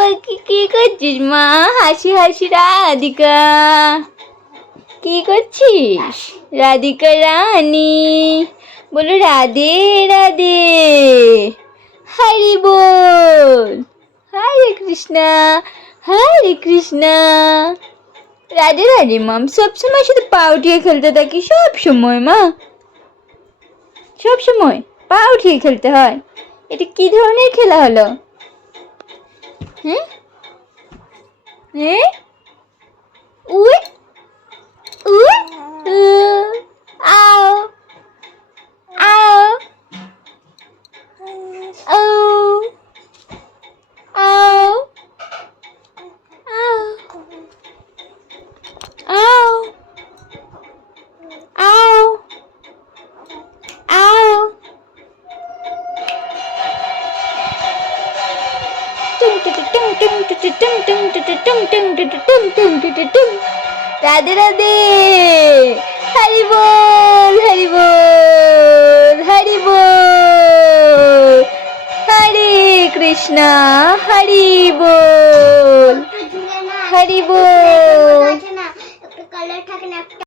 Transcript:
বাবাকে কি কি করছিস মা? হাসি হাসি, রাধিকা। কি করছিস? রাধিকা রানী। বলো রাধে রাধে। হরি বল। হরে কৃষ্ণা হরে কৃষ্ণা। রাধে রাধে, মাম সবসময় শুধু পা উঠিয়ে খেলতে থাকি, সব সময়, মা। সব সময় পা উঠিয়ে খেলতে হয়। এটা কি ধরনের খেলা হলো? হ্যাঁ হ্যাঁ রাধে রাধে। হরি বল হরি বল হরি বল। হরে কৃষ্ণ হরি বল হরি বল।